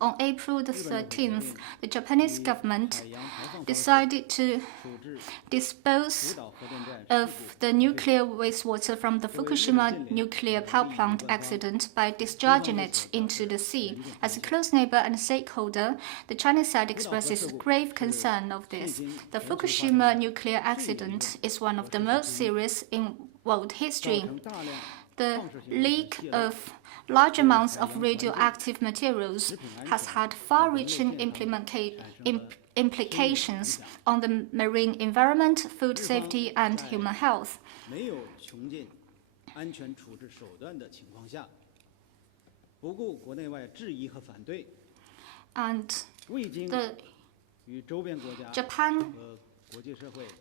On April the 13th, the Japanese government decided to dispose of the nuclear wastewater from the Fukushima nuclear power plant accident by discharging it into the sea. As a close neighbor and stakeholder, the Chinese side expresses grave concern of this. The Fukushima nuclear accident is one of the most serious in world history. The leak of large amounts of radioactive materials has had far-reaching implications on the marine environment, food safety, and human health. And Japan,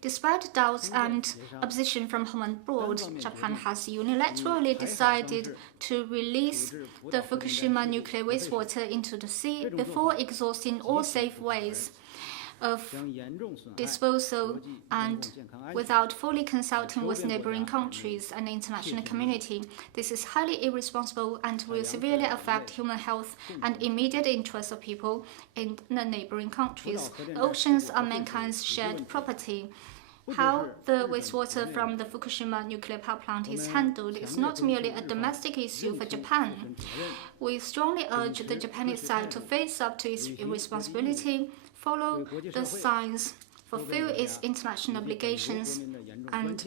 despite doubts and opposition from home and abroad, Japan has unilaterally decided to release the Fukushima nuclear wastewater into the sea before exhausting all safe ways of disposal and without fully consulting with neighboring countries and the international community. This is highly irresponsible and will severely affect human health and immediate interests of people in the neighboring countries. The oceans are mankind's shared property. How the wastewater from the Fukushima nuclear power plant is handled is not merely a domestic issue for Japan. We strongly urge the Japanese side to face up to its responsibility, follow the signs, fulfill its international obligations, and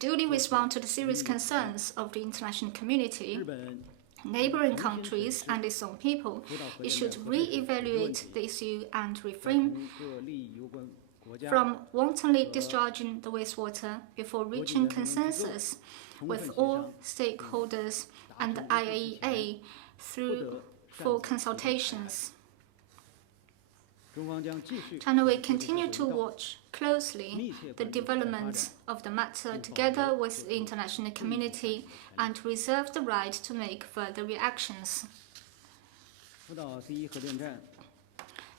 duly respond to the serious concerns of the international community, neighboring countries, and its own people. It should re-evaluate the issue and refrain from wantonly discharging the wastewater before reaching consensus with all stakeholders and the IAEA through full consultations. China will continue to watch closely the development of the matter together with the international community and reserve the right to make further reactions.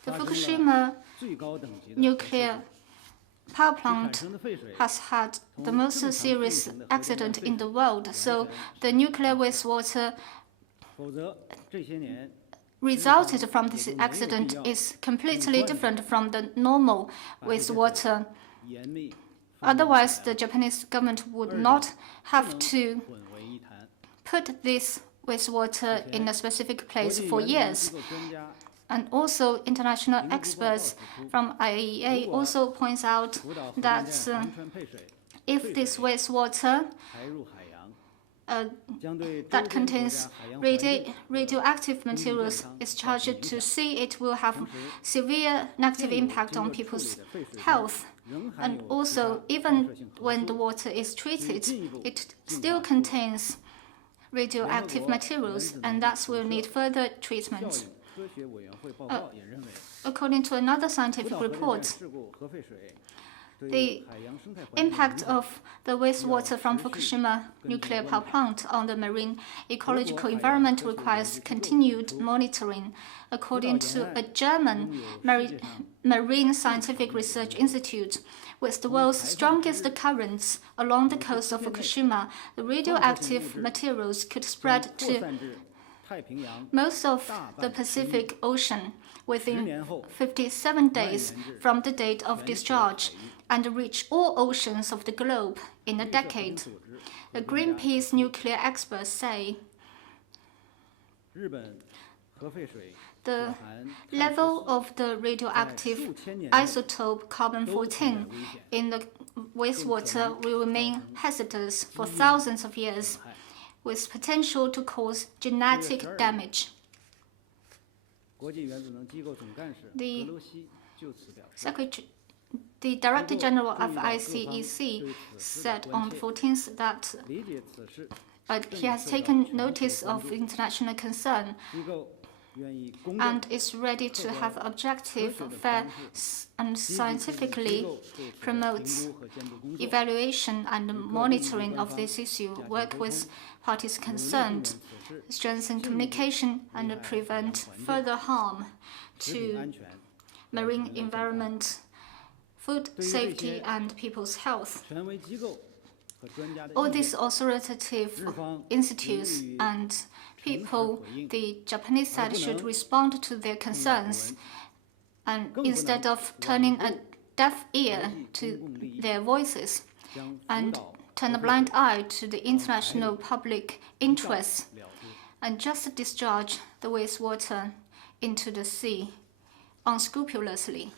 The Fukushima nuclear power plant has had the most serious accident in the world, so the nuclear wastewater resulted from this accident is completely different from the normal wastewater. Otherwise, the Japanese government would not have to put this wastewater in a specific place for years. And also, international experts from IAEA also points out that if this wastewater that contains radioactive materials is charged to sea, it will have severe negative impact on people's health. And also, even when the water is treated, it still contains radioactive materials, and that will need further treatment. According to another scientific report, the impact of the wastewater from Fukushima nuclear power plant on the marine ecological environment requires continued monitoring. According to a German marine scientific research institute, with the world's strongest currents along the coast of Fukushima, the radioactive materials could spread to most of the Pacific Ocean within 57 days from the date of discharge and reach all oceans of the globe in a decade. The Greenpeace nuclear experts say the level of the radioactive isotope carbon-14 in the wastewater will remain hazardous for thousands of years, with potential to cause genetic damage. The Director General of ICEC said on the 14th that he has taken notice of international concern and is ready to have objective, fair, and scientifically promotes evaluation and monitoring of this issue, work with parties concerned, strengthen communication, and prevent further harm to marine environment, food safety, and people's health. All these authoritative institutes and people, the Japanese side should respond to their concerns, and instead of turning a deaf ear to their voices and turn a blind eye to the international public interests, and just discharge the wastewater into the sea unscrupulously.